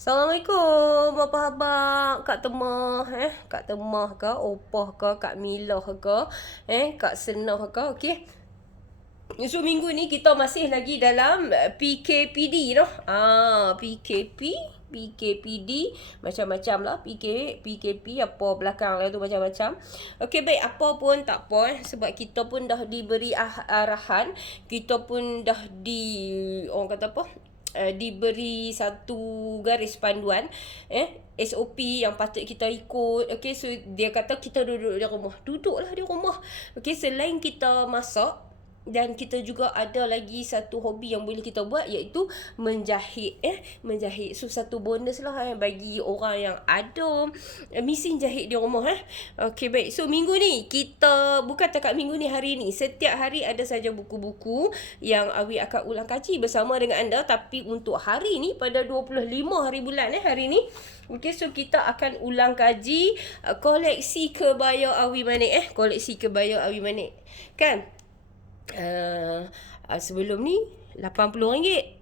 Assalamualaikum, apa khabar Kak Temah, Kak Temah ke, Opah ke, Kak Milah ke, Kak Senah ke, okey. So minggu ni kita masih lagi dalam PKPD noh. PKP, PKPD macam-macam lah. PKP apa belakang lah tu macam-macam. Okey baik, apa pun tak apa sebab kita pun dah diberi arahan, kita pun dah orang kata apa? Diberi satu garis panduan SOP yang patut kita ikut. Okey, so dia kata kita duduklah di rumah. Okey, selain kita masak, dan kita juga ada lagi satu hobi yang boleh kita buat, iaitu menjahit. Menjahit. So satu bonus lah bagi orang yang ada mesin jahit di rumah. Okey baik. So minggu ni kita bukan takat minggu ni, hari ni setiap hari ada saja buku-buku yang Awi akan ulang kaji bersama dengan anda. Tapi untuk hari ni pada 25 hari bulan hari ni, okey, so kita akan ulang kaji koleksi kebaya Awi Manik. Koleksi kebaya Awi Manik. Kan? Sebelum ni RM80.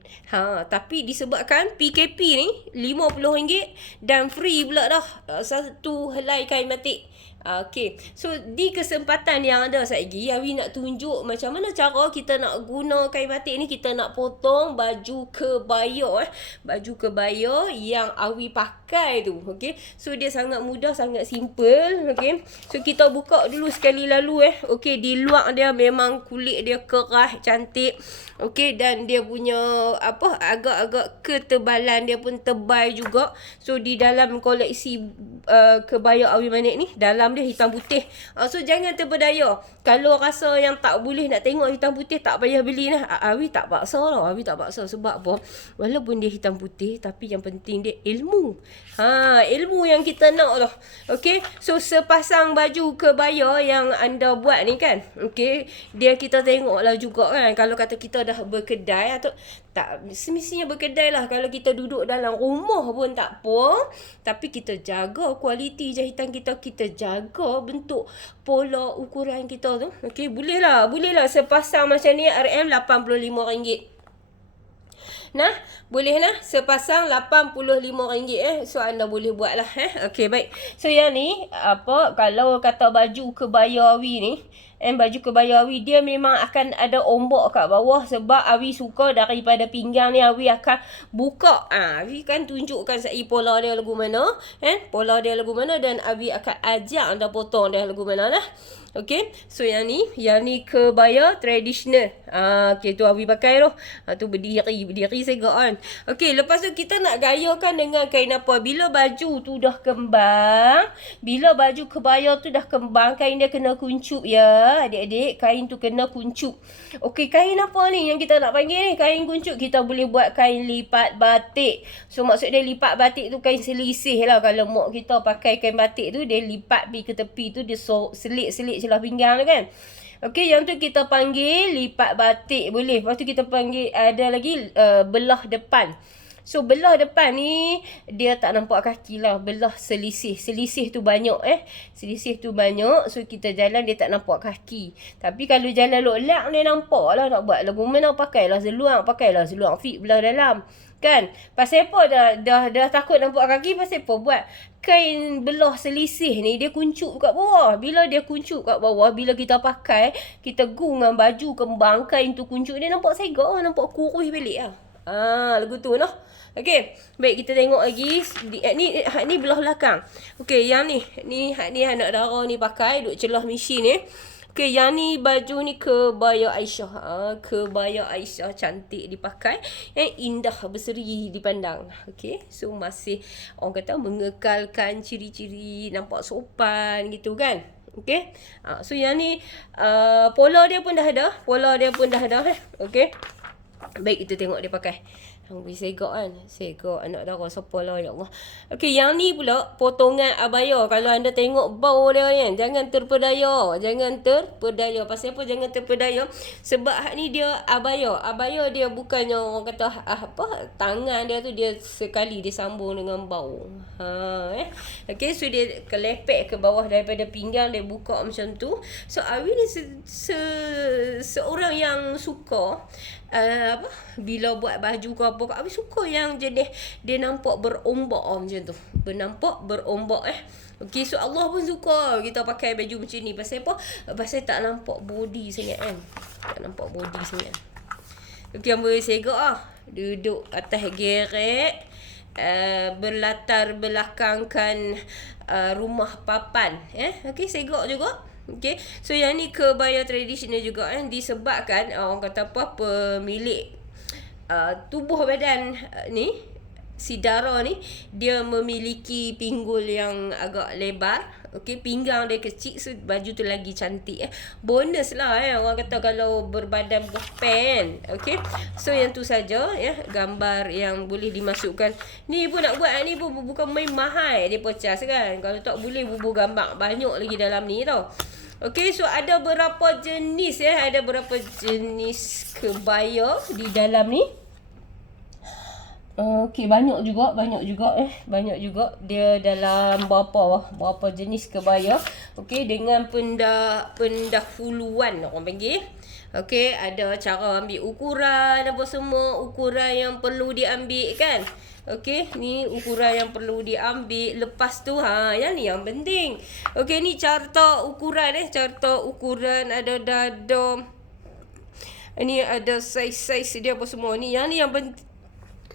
Tapi disebabkan PKP ni RM50 dan free pula dah satu helai kain batik. Okey. So di kesempatan yang ada lagi, Awi nak tunjuk macam mana cara kita nak guna kain batik ni. Kita nak potong baju kebaya baju kebaya yang Awi pakai tu. Okey. So dia sangat mudah, sangat simple. Okey. So kita buka dulu sekali lalu Okey, di luar dia memang kulit dia keras, cantik. Okey, dan dia punya agak-agak ketebalan dia pun tebal juga. So di dalam koleksi kebaya Awi Manik ni, dalam dia hitam putih. So jangan terpedaya. Kalau rasa yang tak boleh nak tengok hitam putih, tak payah beli lah. Awi tak paksa tau. Awi tak paksa sebab apa? Walaupun dia hitam putih, tapi yang penting dia ilmu. Ilmu yang kita nak lah. Okey. So sepasang baju kebaya yang anda buat ni kan, okey, dia kita tengok lah juga kan. Kalau kata kita dah berkedai atau tak semestinya berkedai lah, kalau kita duduk dalam rumah pun tak apa, tapi kita jaga kualiti jahitan kita, kita jaga bentuk pola ukuran kita tu. Okey, boleh lah sepasang macam ni RM85. Nah, boleh lah sepasang RM85 So anda boleh buat lah Okey baik. So yang ni kalau kata baju kebaya Awi ni, baju kebaya Awi dia memang akan ada ombak kat bawah. Sebab Awi suka daripada pinggang ni Awi akan buka. Awi kan tunjukkan saya pola dia lagu mana, pola dia lagu mana, dan Awi akan ajak anda potong dia lagu mana lah. Okey, so yang ni kebaya tradisional. Okey, tu Awi pakai tu. Tu berdiri segak kan. Okey, lepas tu kita nak gayakan dengan kain apa? Bila baju tu dah kembang, bila baju kebaya tu dah kembang, kain dia kena kuncup ya, adik-adik. Kain tu kena kuncup. Okey, kain apa ni yang kita nak panggil ni? Kain kuncup. Kita boleh buat kain lipat batik. So maksud dia lipat batik tu kain selisih lah. Kalau mak kita pakai kain batik tu, dia lipat pergi ke tepi tu, dia selit-selit celah pinggang tu kan. Okey, yang tu kita panggil lipat batik boleh. Lepas tu kita panggil ada lagi belah depan. So belah depan ni dia tak nampak kaki lah, belah selisih. Selisih tu banyak Selisih tu banyak. So kita jalan dia tak nampak kaki. Tapi kalau jalan lok-lak dia nampak lah. Nak buat lagu mana, pakailah seluar fit belah dalam. Kan? Pasal apa dah takut nampak kaki, pasal apa buat kain belah selisih ni dia kuncup kat bawah. Bila dia kuncup kat bawah, bila kita pakai, kita gungang baju kembang, kain tu kuncup, dia nampak segak, nampak kurus belik lah. Lagu tu noh. Okey, baik kita tengok lagi. Ni belah belakang. Okey, yang ni anak dara ni pakai duk celah mesin ni. Okey, yang ni baju ni kebaya Aisyah. Kebaya Aisyah cantik dipakai. Indah berseri dipandang. Okey, so masih orang kata mengekalkan ciri-ciri nampak sopan gitu kan. Okey. So yang ni pola dia pun dah ada. Okey. Baik, kita tengok dia pakai. Segak kan. Segak anak dara siapa lah, ya Allah. Okey, yang ni pula potongan abaya. Kalau anda tengok bau dia ni, jangan terpedaya. Pasal apa jangan terpedaya? Sebab ni dia abaya. Abaya dia bukannya orang kata tangan dia tu dia sekali dia sambung dengan bau. Okey, so dia kelepek ke bawah daripada pinggang, dia buka macam tu. So Awi ni seorang yang suka apa, bila buat baju ke apa, Abi suka yang jenis dia nampak berombak macam tu. Bernampak berombak Okey, so Allah pun suka kita pakai baju macam ni. Pasal apa? Pasal tak nampak body sangat kan. Tak nampak body sangat. Okey, hamba segak duduk atas gerek, berlatar belakangkan rumah papan. Okey, segak juga. Okey, so yang ni kebaya tradisional juga disebabkan orang kata apa, pemilik tubuh badan ni, si Dara ni, dia memiliki pinggul yang agak lebar. Okey, pinggang dia kecil, so baju tu lagi cantik bonus lah orang kata kalau berbadan buah pen. Okey, so yang tu saja gambar yang boleh dimasukkan. Ni pun nak buat ni pun bukan main mahal dia pecah kan. Kalau tak boleh bubuh gambar banyak lagi dalam ni tau. Okey, so ada berapa jenis ada berapa jenis kebaya di dalam ni. Okey, banyak juga banyak juga dia dalam berapa jenis kebaya. Okey, dengan pendahuluan orang panggil. Okey, ada cara ambil ukuran apa semua, ukuran yang perlu diambil kan. Okey, ni ukuran yang perlu diambil. Lepas tu yang ni yang penting. Okey, ni carta ukuran carta ukuran, ada dada. Ni ada saiz-saiz dia apa semua ni. Yang ni yang penting.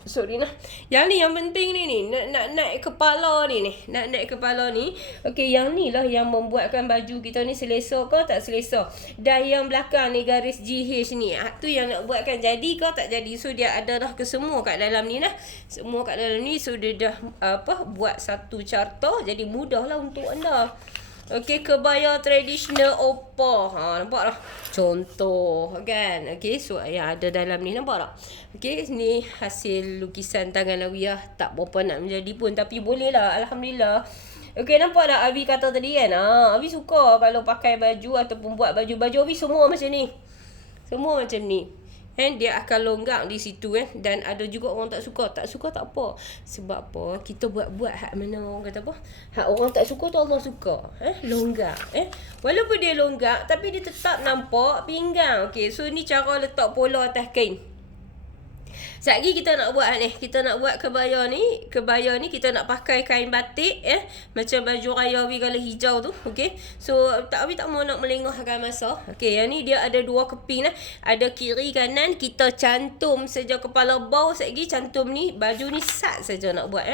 Sorry nah. Yang ni yang penting ni nak naik kepala ni. Nak naik kepala ni. Okey, yang ni lah yang membuatkan baju kita ni selesa ke tak selesa. Dan yang belakang ni garis GH ni, tu yang nak buatkan jadi ke tak jadi. So dia ada dah kesemua kat dalam ni lah. Semua kat dalam ni, so dia dah buat satu carta, jadi mudah lah untuk anda. Okey, kebaya tradisional Opah. Nampak tak? Contoh kan. Okey, so yang ada dalam ni nampak tak? Okey, ni hasil lukisan tangan Lawiyah. Tak berapa nak menjadi pun, tapi boleh lah, alhamdulillah. Okey, nampak tak Abi kata tadi kan? Abi suka kalau pakai baju ataupun buat baju-baju Abi semua macam ni. Semua macam ni. Dia akan longgang di situ dan ada juga orang tak suka tak apa. Sebab apa? Kita buat hak mana orang kata apa? Hak orang tak suka tu Allah suka. Longgang. Walaupun dia longgang tapi dia tetap nampak pinggang. Okey, so ni cara letak pola atas kain. Sekejap lagi kita nak buat kita nak buat kebaya ni. Kebaya ni kita nak pakai kain batik macam baju raya Abi kalau hijau tu. Okey, so Abi tak mau nak melengahkan masa. Okey, yang ni dia ada dua keping ada kiri kanan. Kita cantum saja kepala bau. Sekejap lagi cantum ni, baju ni sat saja nak buat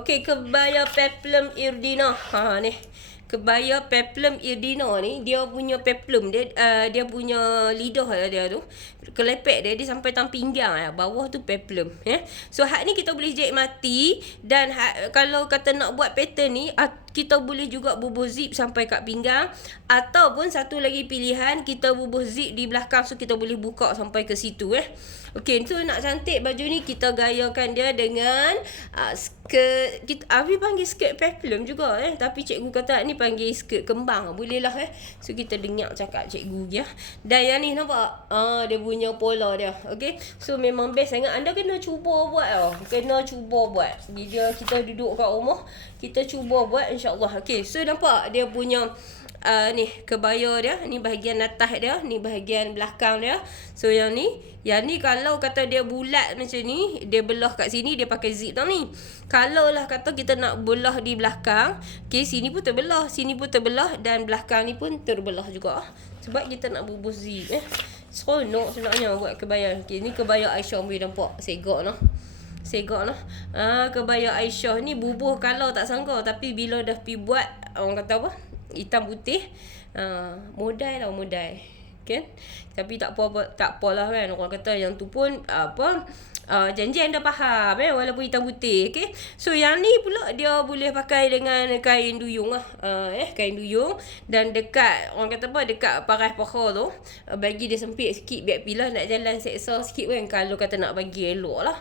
Okey, kebaya peplum irdina. Ni kebaya peplum irdina ni, dia punya peplum dia punya lidah dia tu, kelepek dia sampai tang pinggang bawah tu peplum So hak ni kita boleh jahit mati. Dan kalau kata nak buat pattern ni, kita boleh juga bubuh zip sampai kat pinggang, ataupun satu lagi pilihan, kita bubuh zip di belakang, so kita boleh buka sampai ke situ Okey, so nak cantik baju ni, kita gayakan dia dengan skirt. Abi panggil skirt peplum juga tapi cikgu kata ni panggil skirt kembang. Boleh lah So kita dengar cakap cikgu Dan yang ni nampak dia punya pola dia. Okey, so memang best sangat. Anda kena cuba buat kita duduk kat rumah, kita cuba buat, insyaAllah. Okey, so nampak dia punya ni kebaya dia, ni bahagian atas dia, ni bahagian belakang dia. So yang ni kalau kata dia bulat macam ni, dia belah kat sini, dia pakai zip tau ni. Kalau lah kata kita nak belah di belakang, okey, sini pun terbelah, sini pun terbelah, dan belakang ni pun terbelah juga sebab kita nak bubuh zip seronok sebenarnya buat kebaya. Okey, ni kebaya Aisyah boleh nampak segak lah. Kebaya Aisyah ni bubuh kalau tak sangka, tapi bila dah pi buat, orang kata apa, hitam putih, modal kan. Tapi tak apalah kan, orang kata yang tu pun janji anda faham walaupun hitam putih. Okey, so yang ni pula dia boleh pakai dengan kain duyung kain duyung. Dan dekat orang kata apa, dekat paras paha tu bagi dia sempit sikit, biar pilah nak jalan seksa sikit kan, kalau kata nak bagi elok lah.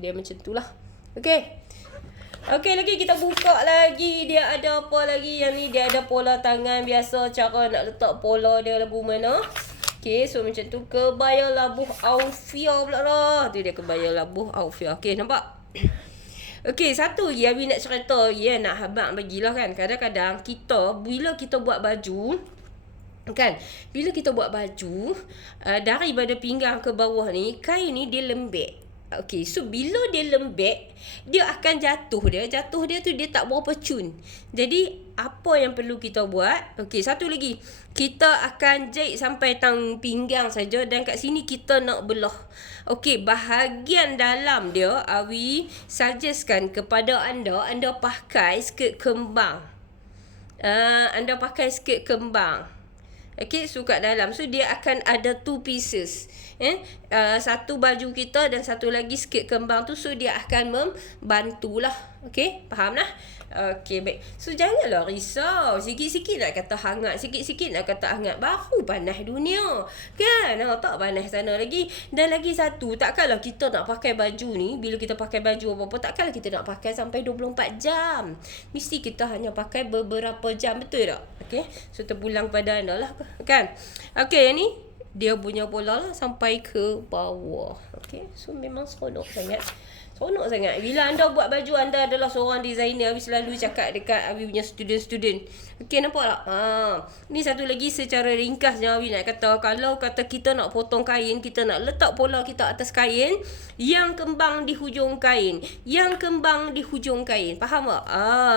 Dia macam tu lah. Okey, lagi kita buka lagi. Dia ada apa lagi? Yang ni dia ada pola tangan biasa. Cara nak letak pola dia lagu mana. Okey, so macam tu. Kebaya labuh Aufia pula dah. Tu dia kebaya labuh Aufia. Okey, nampak? Okey, satu lagi Abi nak cerita nak habang bagilah kan. Kadang-kadang kita, bila kita buat baju, Kan, bila kita buat baju, daripada pinggang ke bawah ni, kain ni dia lembek. Okey, so bila dia lembek, dia akan jatuh dia tu dia tak berapa cun. Jadi apa yang perlu kita buat? Okey, satu lagi, kita akan jahit sampai tang pinggang saja, dan kat sini kita nak belah. Okey, bahagian dalam dia Awi suggestkan kepada anda pakai skirt kembang. Anda pakai skirt kembang. Okay, so kat dalam. So, dia akan ada 2 pieces. Satu baju kita dan satu lagi skirt kembang tu. So, dia akan membantulah. Okay, faham lah? Okay, baik. So, janganlah risau. Sikit-sikit nak kata hangat. Sikit-sikit nak kata hangat. Baru panas dunia. Kan? Tak panas sana lagi. Dan lagi satu, takkanlah kita nak pakai baju ni. Bila kita pakai baju apa-apa, takkanlah kita nak pakai sampai 24 jam. Mesti kita hanya pakai beberapa jam. Betul tak? Okay. So, terpulang pada anda lah. Kan? Okay, yang ni dia punya bola lah sampai ke bawah. Okay. So, memang seronok sangat. Seronok sangat. Bila anda buat baju, anda adalah seorang designer. Awi selalu cakap dekat Awi punya student-student. Okey, nampak tak? Ni satu lagi secara ringkasnya Awi nak kata. Kalau kata kita nak potong kain, kita nak letak pola kita atas kain, yang kembang di hujung kain. Yang kembang di hujung kain. Faham tak?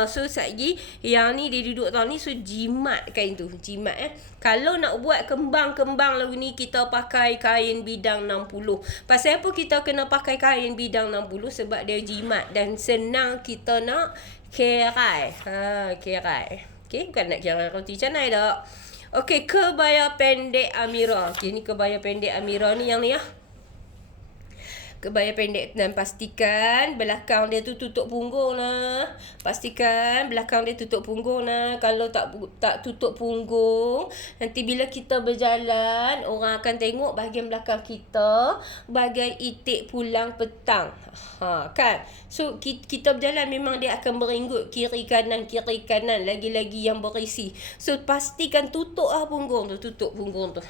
So, lagi yang ni dia duduk tau ni. So, jimat kain tu. Jimat Kalau nak buat kembang-kembang lagu ni, kita pakai kain bidang 60. Pasal apa kita kena pakai kain bidang 60? Sebab dia jimat dan senang kita nak kerai. Kerai. Okay, bukan nak kerai roti canai tak. Okay, kebaya pendek Amira. Okay, ni kebaya pendek Amira ni yang ni kebaya pendek, dan pastikan belakang dia tu tutup punggung lah. Pastikan belakang dia tutup punggung lah. Kalau tak tutup punggung, nanti bila kita berjalan, orang akan tengok bahagian belakang kita bagai itik pulang petang. Kan? So, kita berjalan memang dia akan berenggut kiri kanan. Lagi-lagi yang berisi. So, pastikan tutup lah punggung tu. Tutup punggung tu.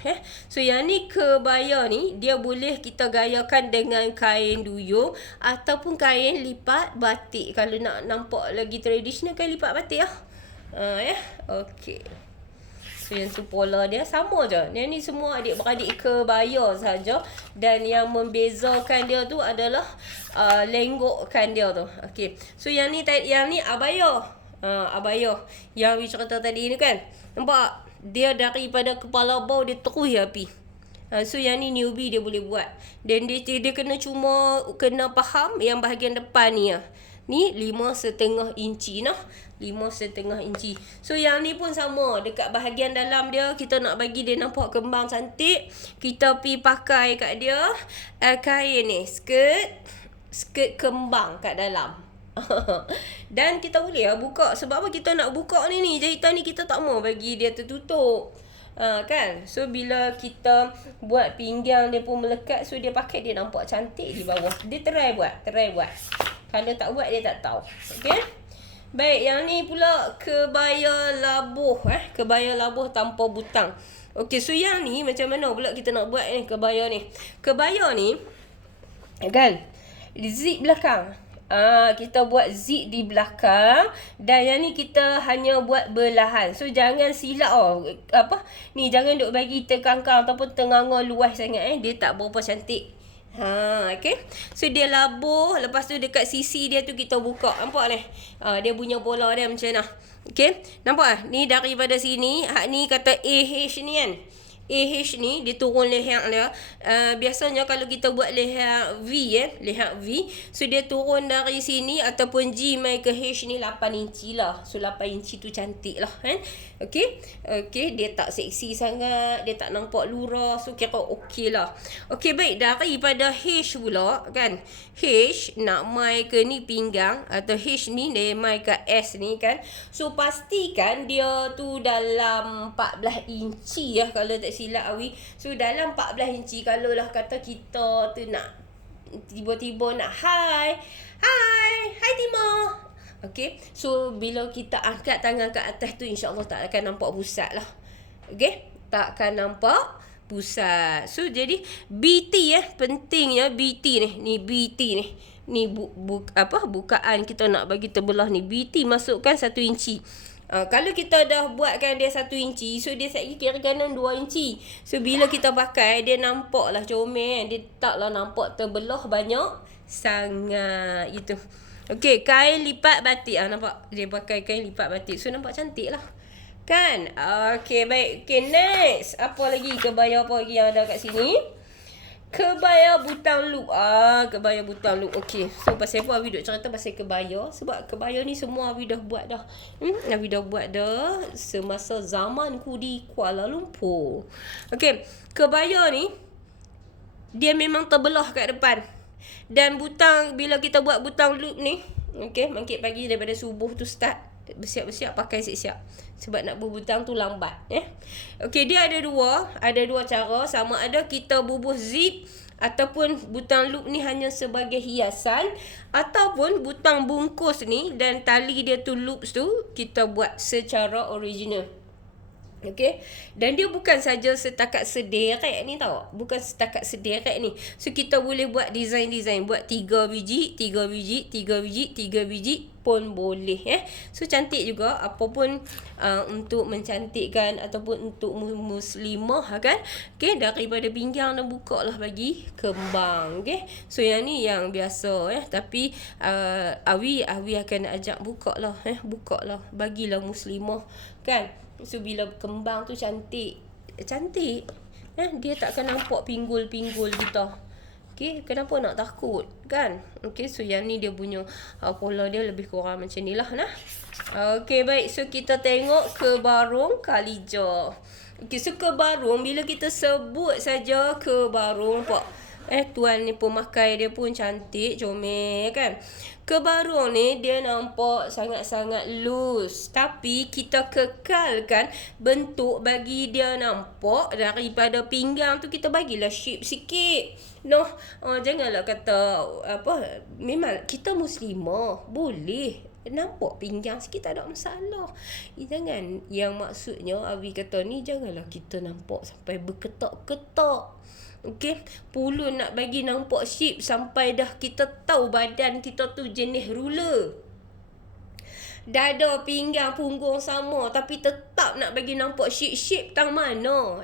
So, yang ni kebaya ni, dia boleh kita gayakan dengan kain duyung ataupun kain lipat batik. Kalau nak nampak lagi tradisional, kain lipat batik lah. Okey. So, yang tu pola dia sama je. Yang ni semua adik-beradik kebaya saja. Dan yang membezakan dia tu adalah lenggokkan dia tu. Okey. So, yang ni abaya. Abaya. Yang we cerita tadi ni kan. Nampak? Dia daripada kepala bau dia terus api. So, yang ni newbie dia boleh buat. Dan dia kena faham yang bahagian depan ni . Ni 5,5 inci nah. 5,5 inci. So, yang ni pun sama. Dekat bahagian dalam dia, kita nak bagi dia nampak kembang cantik. Kita pi pakai kat dia kain ni. Skirt kembang kat dalam. Dan kita boleh buka. Sebab apa kita nak buka ni jahitan ni kita tak mau bagi dia tertutup. Kan? So, bila kita buat pinggang dia pun melekat, so dia pakai dia nampak cantik di bawah. Dia try buat. Kalau tak buat, dia tak tahu. Okay? Baik, yang ni pula kebaya labuh. Kebaya labuh tanpa butang. Okay, so yang ni macam mana pula kita nak buat ni kebaya ni? Kebaya ni, kan? Zip belakang. Kita buat zip di belakang. Dan yang ni kita hanya buat belahan. So, jangan silap ni jangan duk bagi terkangkang ataupun tenganga luas sangat. Dia tak berapa cantik. Okay. So, dia labuh. Lepas tu dekat sisi dia tu kita buka. Nampak ni? Dia punya bola dia macam mana. Okay. Nampak ni daripada sini. Hak ni kata AH ni kan. AH ni dia turun leher dia. Biasanya kalau kita buat leher V leher V, so dia turun dari sini ataupun G mai ke H ni 8 inci lah. So 8 inci tu cantik lah kan. Okey, dia tak seksi sangat, dia tak nampak lurah, so kira okey lah. Okey, baik, daripada H pula kan. H nak mai ke ni pinggang atau H ni dia mai ke S ni kan. So pastikan dia tu dalam 14 inci kalau tak silap Awi. So dalam 14 inci, kalau lah kata kita tu nak tiba-tiba nak Hai Timah. Okay, so bila kita angkat tangan ke atas tu, insyaAllah tak akan nampak pusat lah. Okay, tak akan nampak pusat. So jadi BT penting BT ni. Ni BT ni. Ni bukaan kita nak bagi terbelah ni. BT masukkan 1 inci. Kalau kita dah buatkan dia 1 inci, so dia lagi kira kanan 2 inci. So bila kita pakai, dia nampak lah comel. Dia taklah nampak terbelah banyak sangat gitu. Okey, kain lipat batik. Nampak? Dia pakai kain lipat batik. So nampak cantik lah. Kan? Okey, baik. Okey, next. Apa lagi? Kebaya apa lagi yang ada kat sini? Kebaya butang loop. Kebaya butang loop. Okey. So pasal apa Awi duk cerita pasal kebaya? Sebab kebaya ni semua Awi dah buat dah. Awi dah buat dah semasa zamanku di Kuala Lumpur. Okey. Kebaya ni dia memang terbelah kat depan. Dan butang, bila kita buat butang loop ni, okey, bangkit pagi daripada subuh tu start. Bersiap-bersiap, pakai siap-siap. Sebab nak berbutang tu lambat. Okey, dia ada dua cara. Sama ada kita bubuh zip, ataupun butang loop ni hanya sebagai hiasan, ataupun butang bungkus ni dan tali dia tu loops tu kita buat secara original. Okey. Dan dia bukan saja setakat sederek ni tau. Bukan setakat sederek ni. So kita boleh buat design-design. Buat 3 biji, 3 biji, 3 biji, 3 biji pun boleh. So cantik juga. Apapun untuk mencantikkan ataupun untuk muslimah kan. Okey, daripada pinggang dan buka lah bagi kembang. Okey. So yang ni yang biasa. Tapi Awi akan ajak buka lah. Buka lah. Bagilah muslimah kan. So bila kembang tu cantik. Dia takkan nampak pinggul-pinggul kita. Okey, kenapa nak takut kan? Okey, so yang ni dia punya pola dia lebih kurang macam ni lah nah. Okey, baik. So kita tengok kebarung Kalija. Okey, so kebarung bila kita sebut saja kebarung pak. Tuan ni pemakai dia pun cantik, comel kan. Kebarung ni dia nampak sangat-sangat loose. Tapi kita kekalkan bentuk bagi dia nampak daripada pinggang tu kita bagilah shape sikit. Janganlah kata apa, memang kita muslimah, boleh nampak pinggang sikit tak ada masalah. Jangan, yang maksudnya Awi kata ni janganlah kita nampak sampai berketak-ketak. Okey, pulun nak bagi nampak shape sampai dah kita tahu badan kita tu jenis ruler. Dada, pinggang, punggung sama tapi tetap nak bagi nampak shape tang mana.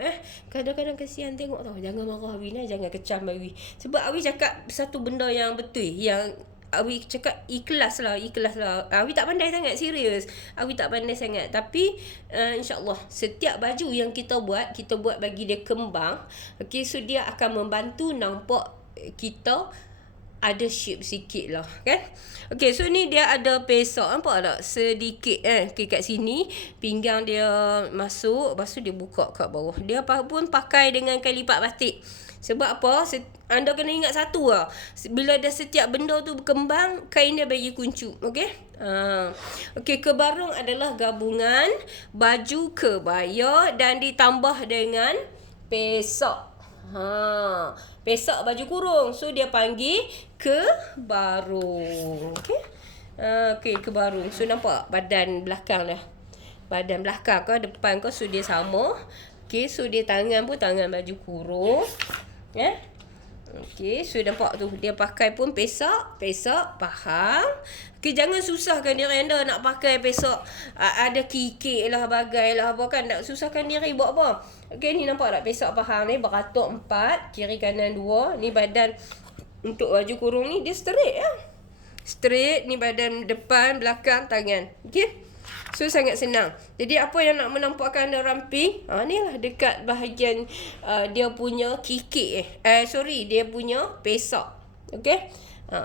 Kadang-kadang kesian tengok tau. Jangan marah Awi lah, jangan kecam Awi. Sebab Awi cakap satu benda yang betul, yang Awi cakap ikhlas lah. Awi tak pandai sangat, serius. Awi tak pandai sangat. Tapi insyaAllah setiap baju yang kita buat bagi dia kembang. Okay, so dia akan membantu nampak kita ada shape sikit lah kan. Okay, so ni dia ada pesak, nampak tak? Sedikit okay, kat sini pinggang dia masuk, lepas tu dia buka kat bawah. Dia pun pakai dengan kain lipat batik. Sebab apa? Anda kena ingat satu lah. Bila dah setiap benda tu berkembang, kain dia bagi kuncup. Okey? Okey, kebarung adalah gabungan baju kebaya dan ditambah dengan pesak. Pesak baju kurung. So dia panggil kebarung. Okey? Okey, kebarung. So nampak badan belakang dah. Badan belakang ke depan ke, so dia sama. Okey, so dia tangan pun tangan baju kurung. Okey, so nampak tu dia pakai pun pesak, faham? Okey, jangan susahkan diri anda nak pakai pesak ada kikik lah, bagai lah apa kan, nak susahkan diri buat apa? Okey, ni nampak tak pesak faham ni beratuk 4, kiri kanan 2. Ni badan untuk baju kurung ni dia straight ya. Straight ni badan depan, belakang, tangan. Okey? So sangat senang. Jadi apa yang nak menampakkan anda ramping, ni lah dekat bahagian dia punya kikik dia punya pesak. Okey?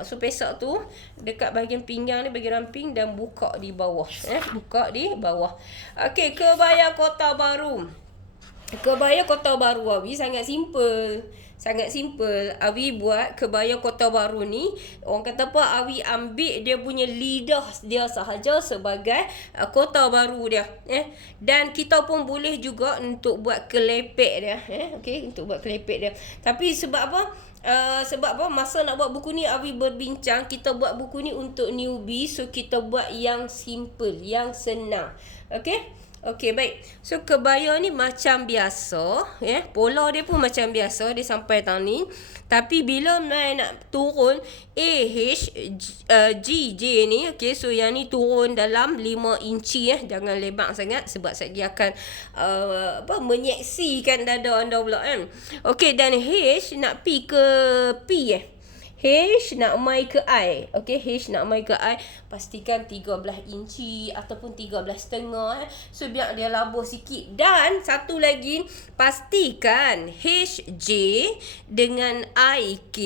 So pesak tu dekat bahagian pinggang ni bagi ramping dan buka di bawah. Buka di bawah. Okey, kebaya Kota Baru. Kebaya Kota Baru Awi sangat simple. Awi buat kebaya Kota Baru ni, orang kata apa, Awi ambil dia punya lidah dia sahaja sebagai Kota Baru dia. Dan kita pun boleh juga untuk buat kelepek dia. Okey, untuk buat kelepek dia. Tapi sebab apa? Masa nak buat buku ni Awi berbincang, kita buat buku ni untuk newbie, so kita buat yang simple, yang senang. Okey? Okey, baik. So, kebaya ni macam biasa. Pola dia pun macam biasa. Dia sampai tang ni. Tapi bila nak turun AH, GJ ni. Okay, so yang ni turun dalam 5 inci. Jangan lebar sangat. Sebab saya akan menyeksikan dada anda pula kan. Okey, dan H nak pi ke P H nak mai ke I. Okay, H nak mai ke I. Pastikan 13 inci ataupun 13.5. So, biar dia labuh sikit. Dan satu lagi, pastikan HJ dengan IK.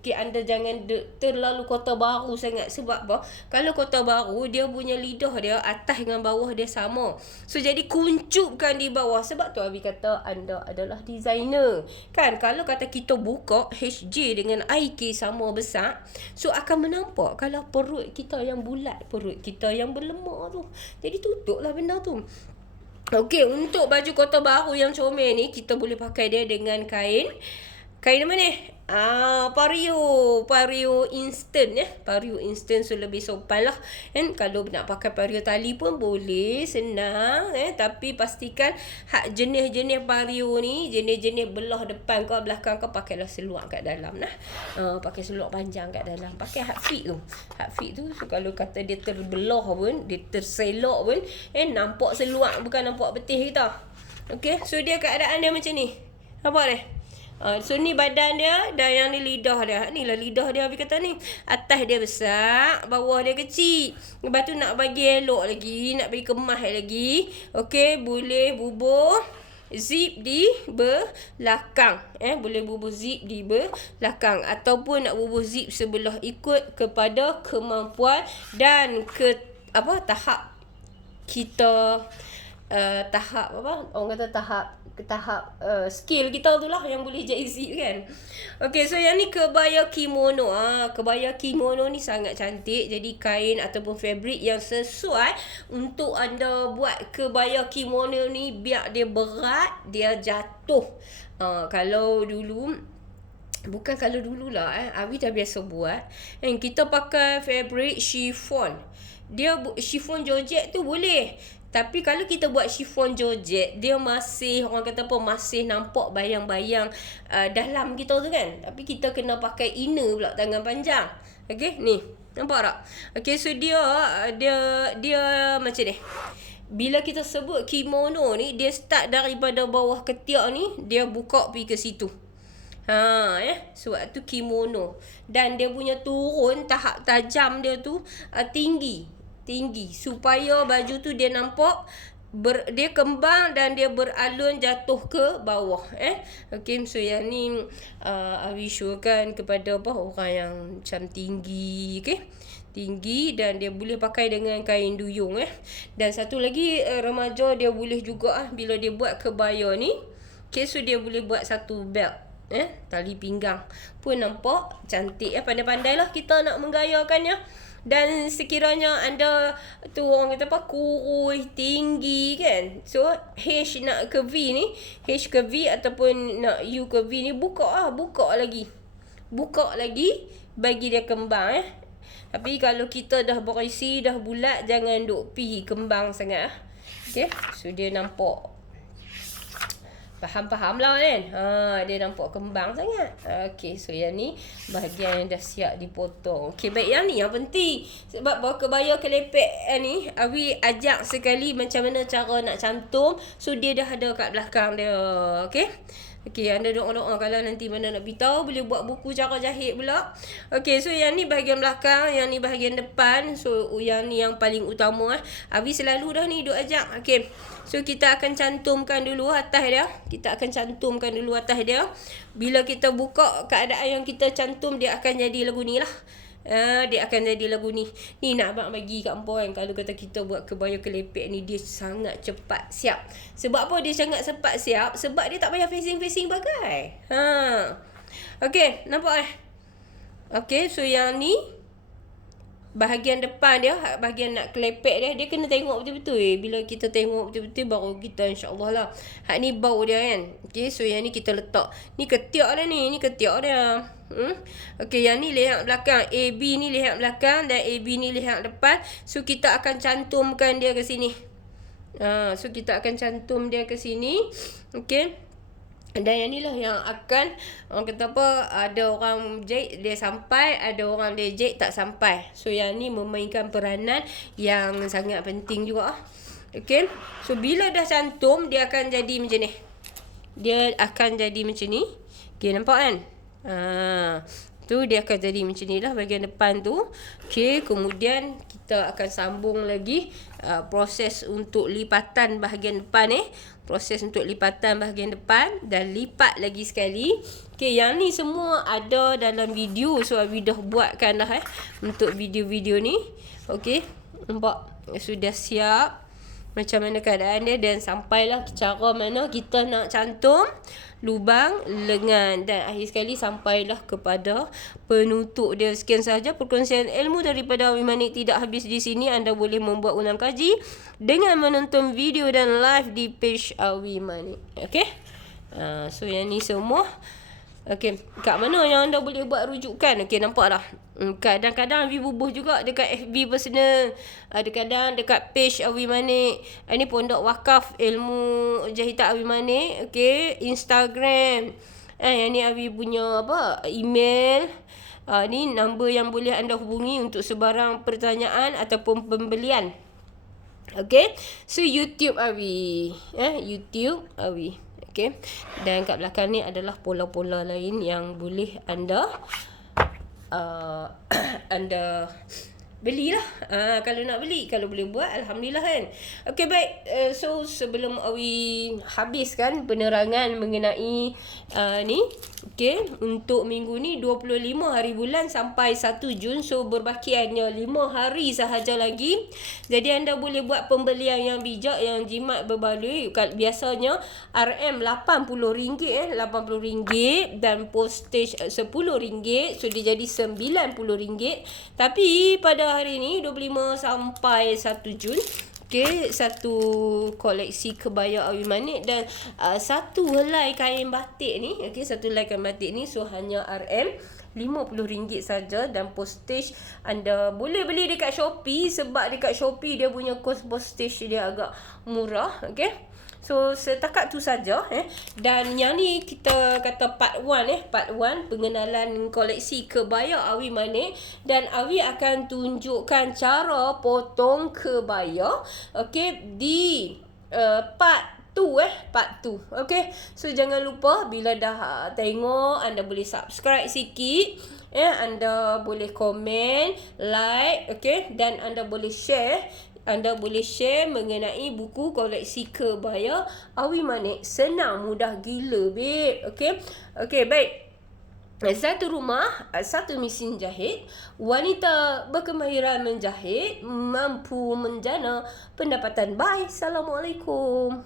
Okay, anda jangan terlalu kota baru sangat. Sebab apa? Kalau kota baru, dia punya lidah dia atas dengan bawah dia sama. So, jadi kuncupkan di bawah. Sebab tu Abi kata anda adalah designer. Kan? Kalau kata kita buka HJ dengan IK sama besar, so akan menampak kalau perut kita yang bulat, perut kita yang berlemak tu. Jadi tutuplah benda tu. Okey, untuk baju kota baru yang comel ni, kita boleh pakai dia dengan kain apa ni? Pario instant Pario instant, so lebih sopan lah kan. Kalau nak pakai pario tali pun boleh, senang tapi pastikan hak jenis-jenis pario ni, jenis-jenis belah depan ke belakang ke, pakailah seluar kat dalam nah. Pakai seluar panjang kat dalam, pakai hak fit tu. So kalau kata dia terbelah pun, dia terselok pun nampak seluar, bukan nampak betih kita. Okey, so dia keadaan dia macam ni. Nampak ni? So ni badan dia, dan yang ni lidah dia. Ni lah lidah dia, Abi kata ni. Atas dia besar, bawah dia kecil. Lepas tu nak bagi elok lagi, nak bagi kemas lagi. Okey, boleh bubuh zip di belakang. Boleh bubuh zip di belakang. Ataupun nak bubuh zip sebelah, ikut kepada kemampuan dan tahap kita. Orang kata tahap skill kita tu lah yang boleh jahit zip kan. Okay, so yang ni kebaya kimono. Kebaya kimono ni sangat cantik. Jadi kain ataupun fabric yang sesuai untuk anda buat kebaya kimono ni, biar dia berat, dia jatuh. Kalau dulu lah Abi dah biasa buat. Kita pakai fabric chiffon. Dia chiffon Georgette tu boleh. Tapi kalau kita buat chiffon Georgette, dia masih, orang kata apa, masih nampak bayang-bayang dalam kita tu kan. Tapi kita kena pakai inner pula, tangan panjang. Okay, ni. Nampak tak? Okay, so dia macam ni. Bila kita sebut kimono ni, dia start daripada bawah ketiak ni, dia buka pergi ke situ. Sebab tu kimono. Dan dia punya turun, tahap tajam dia tu tinggi, supaya baju tu dia nampak dia kembang dan dia beralun jatuh ke bawah. Okay, so yang ni Abi syorkan kepada orang yang macam tinggi, okay, tinggi, dan dia boleh pakai dengan kain duyung. Dan satu lagi, remaja dia boleh juga bila dia buat kebaya ni, okay, so dia boleh buat satu belt, tali pinggang pun nampak cantik. Pandai-pandai lah kita nak menggayakannya. Dan sekiranya anda tu orang kata kurus, tinggi kan, so H nak ke V ni, H ke V ataupun nak U ke V ni, buka lagi, bagi dia kembang. Tapi kalau kita dah berisi, dah bulat, jangan duk pi kembang sangat. Okay, so dia nampak, faham lah kan. Dia nampak kembang sangat. Okay, so yang ni bahagian yang dah siap dipotong. Okay, baik, yang ni yang penting. Sebab bawa kebaya kelepek ni, Abi ajak sekali macam mana cara nak cantum. So dia dah ada kat belakang dia. Okay, anda doa-doa kalau nanti mana nak beritahu, boleh buat buku cara jahit pula. Okay, so yang ni bahagian belakang, yang ni bahagian depan. So yang ni yang paling utama. Abi selalu dah ni duk ajak. Okay, so kita akan cantumkan dulu atas dia. Bila kita buka keadaan yang kita cantum, dia akan jadi lagu ni lah. Ni nak abang bagi kat puan, kalau kata kita buat kebaya kelepek ni, dia sangat cepat siap. Sebab apa dia sangat cepat siap? Sebab dia tak payah facing bagai. Okay, nampak Okay, so yang ni bahagian depan dia, bahagian nak kelepek dia kena tengok betul-betul. Bila kita tengok betul-betul, baru kita insya-Allah lah. Hak ni bau dia kan. Okay, so yang ni kita letak. Ni ketiak dia ni ketiak dia. Okay, yang ni leher belakang. AB ni leher belakang dan AB ni leher depan. So kita akan cantumkan dia ke sini. So kita akan cantum dia ke sini. Okey. Dan yang inilah yang akan orang kata apa, ada orang jahit dia sampai, ada orang dia jahit tak sampai. So yang ni memainkan peranan yang sangat penting juga. Okey. So bila dah cantum dia akan jadi macam ni. Dia akan jadi macam ni. Okey, nampak kan? Tu dia akan jadi macam ni lah bahagian depan tu. Okey, kemudian kita akan sambung lagi proses untuk lipatan bahagian depan proses untuk lipatan bahagian depan dan lipat lagi sekali. Okey, yang ni semua ada dalam video. So Abi dah buatkan dah untuk video-video ni. Okey, nampak sudah siap macam mana keadaan dia dan sampailah cara mana kita nak cantum lubang lengan dan akhir sekali sampailah kepada penutup dia. Sekian sahaja perkongsian ilmu daripada Awi Manik, tidak habis di sini. Anda boleh membuat ulang kaji dengan menonton video dan live di page Awi Manik. Okey. So yang ni semua. Okey, kat mana yang anda boleh buat rujukan? Okey, nampak dah. Kadang-kadang Awi bubuh juga dekat FB personal. Kadang-kadang dekat page Awi Manik. Ini Pondok Wakaf Ilmu Jahitan Awi Manik. Okey, Instagram. Yang ni Awi punya email. Ni nombor yang boleh anda hubungi untuk sebarang pertanyaan ataupun pembelian. Okey, so YouTube Awi. YouTube Awi. Okey. Dan kat belakang ni adalah pola-pola lain yang boleh anda anda belilah. Kalau nak beli, kalau boleh buat, alhamdulillah kan. Okey, baik. So sebelum Awi habiskan penerangan mengenai ni, okey, untuk minggu ni 25 hari bulan sampai 1 Jun. So berbaki hanya 5 hari sahaja lagi. Jadi anda boleh buat pembelian yang bijak, yang jimat berbaloi. Biasanya RM80 RM80 dan postage RM10. So dia jadi RM90. Tapi pada hari ni 25 sampai 1 Jun, okey, satu koleksi kebaya Awi Manik dan satu helai kain batik ni, okey, satu helai kain batik ni so hanya RM50 saja dan postage anda boleh beli dekat Shopee sebab dekat Shopee dia punya kos postage dia agak murah. Okey. So setakat tu saja dan yang ni kita kata part 1 part 1 pengenalan koleksi kebaya Awi Manik dan Awi akan tunjukkan cara potong kebaya okey di part 2 part 2. Okey, so jangan lupa bila dah tengok anda boleh subscribe sikit, anda boleh komen, like, okey, dan anda boleh share. Anda boleh share mengenai buku koleksi kebaya Awi Manik. Senang, mudah gila, babe. Okey. Okey, baik. Satu rumah, satu mesin jahit. Wanita berkemahiran menjahit, mampu menjana pendapatan. Bye. Assalamualaikum.